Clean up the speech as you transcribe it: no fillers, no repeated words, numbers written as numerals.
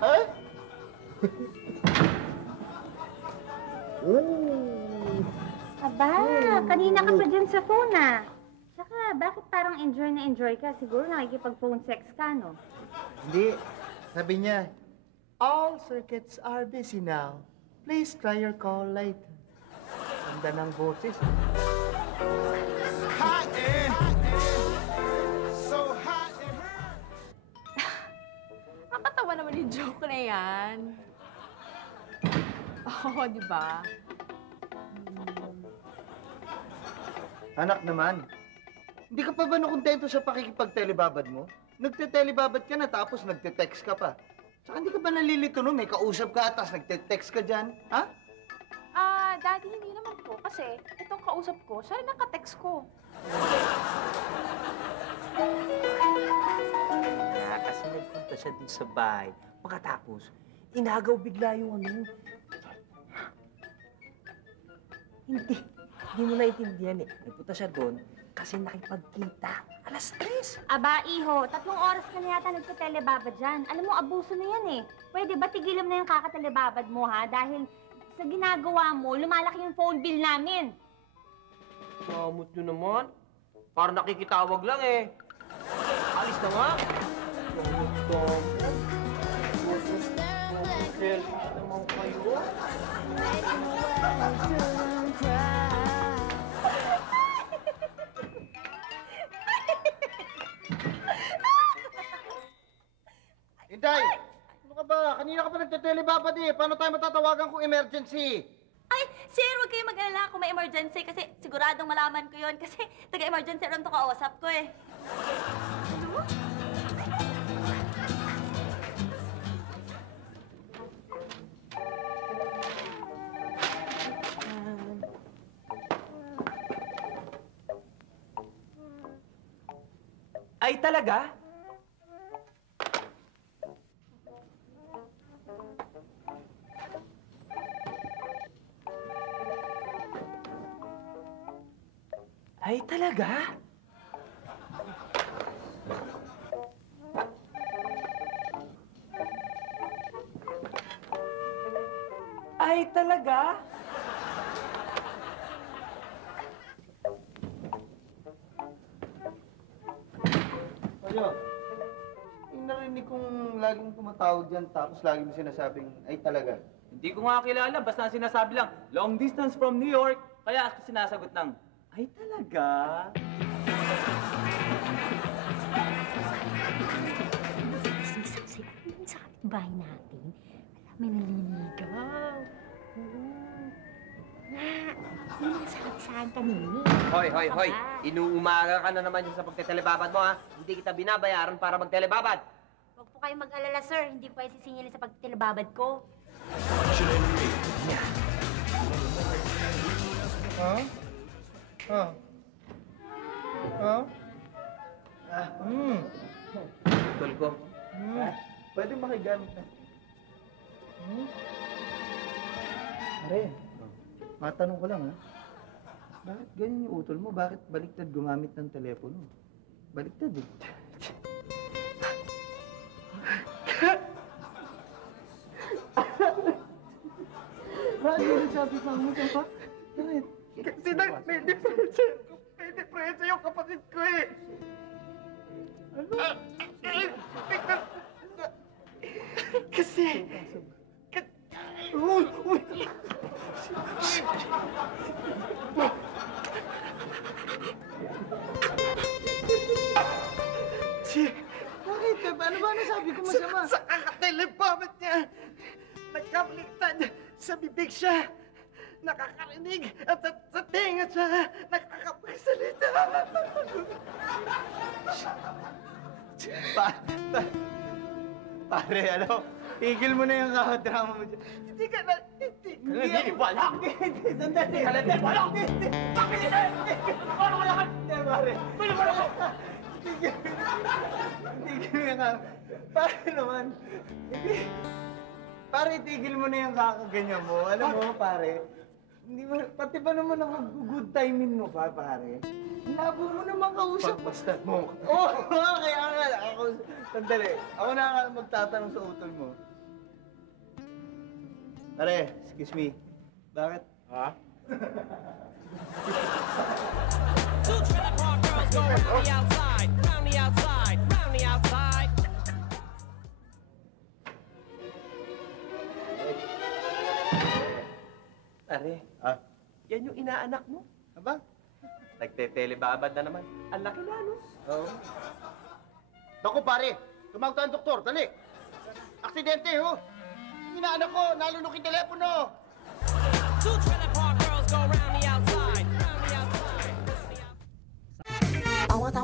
Ay? Aba, kanina ka pa dyan sa phone, ah. Tsaka, bakit parang enjoy na enjoy ka? Siguro nakikipag-phone sex ka, no? Hindi. Sabi niya, all circuits are busy now. Please try your call later. Ganda ng boses. Hot and so hot and Nakakatawa naman yung joke na yan. Oo, di ba? Anak naman, hindi ka pa ba nakontento sa pakikipag-telebabad mo? Nagte-telebabad ka na tapos nagte-text ka pa. Saka hindi ka ba nalilito no? May kausap ka tapos nagte-text ka dyan, ha? Daddy, hindi naman po. Kasi itong kausap ko, siya rin naka-text ko. Kasi nagpunta siya dun sa bahay. Pagkatapos, inagaw bigla yung ano. Hindi mo naintindihan eh. Nagpunta siya doon kasi nakipagkita. Alas 3. Aba, iho, 3 oras ka na yata nagtatelebabad dyan. Alam mo, abuso na yan eh. Pwede ba tigilan mo na yung kakatelebabad mo, ha? Dahil sa ginagawa mo, lumalaki yung phone bill namin. Kamot nyo naman. Parang nakikitawag lang eh. Alis na nga. Selfish naman kayo. Inday! Ano ka ba? Kanina ka pa nagte-telebabad eh. Paano tayo matatawagan kung emergency? Ay, sir, huwag kayong mag-alala kung may emergency kasi siguradong malaman ko yun kasi taga-emergency ron to kausap ko eh. Ay, talaga? Ay, talaga? Ay, talaga? Ayo, yung narinig kong laging tumatawag dyan tapos lagi mo sinasabing, ay talaga. Hindi ko nga kilala, basta ang sinasabi lang, long distance from New York. Kaya ako sinasagot ng, ay talaga? Sa kapitbahay natin, alam, may naliligaw. Yun ang sabi-saan kanina. Hoy. Inuumaga ka na naman yung sa pagtetelebabad mo, ha? Hindi kita binabayaran para magtelebabad. Huwag po kayong mag-alala, sir. Hindi po kayo sisingilin sa pagtilababad ko. Ha? Ha? Ha? Tol ko. Pwede makigamit na. Pare, matanong ko lang ha. Bakit ganyan yung utol mo? Bakit baliktad gumamit ng telepono? Baliktad eh. Bakit yung sabi pa mo ka pa? Bakit? Kasi may depresya yung kapatid ko eh. Ano? Kasi... Uy! Bakit? Ano ba nasabi ko masama? Sa kakatelebabad niya, nagkabaliktad sa bibig siya, nakakarinig at sa tenga siya, nakakapagsalita. Pare, ano? Tigil mo na yung kakadrama mo dyan. Hindi ka na... Hindi, wala. Hindi, sandali. Hindi, wala. Bakit hindi? Paano wala ka? Hindi, pare. Paano wala ka? Tigil mo yung Pare naman. Pare, tigil mo na yung kakaganyan mo. Alam mo, pare, hindi mo, pati ba naman ako good timing mo pa, pare? Labo mo naman kausap. Basta mo. Oo, kaya nga. Ako, sandali. Ako na nga magtatanong sa utol mo. Pare, excuse me. Bakit? Ha? Two trailer park girls go round the outside, round the outside, round the outside. Pare, Ah, yan yung inaanak mo. aba? Nagte-telebabad na naman. Ang laki na, no? Oo. Naku, pare. Tumawag tayo ng doktor. Dali. Aksidente, ho. Inaanak ko. Nalunok yung telepono. Two trailer park girls go round the outside, round the outside. I want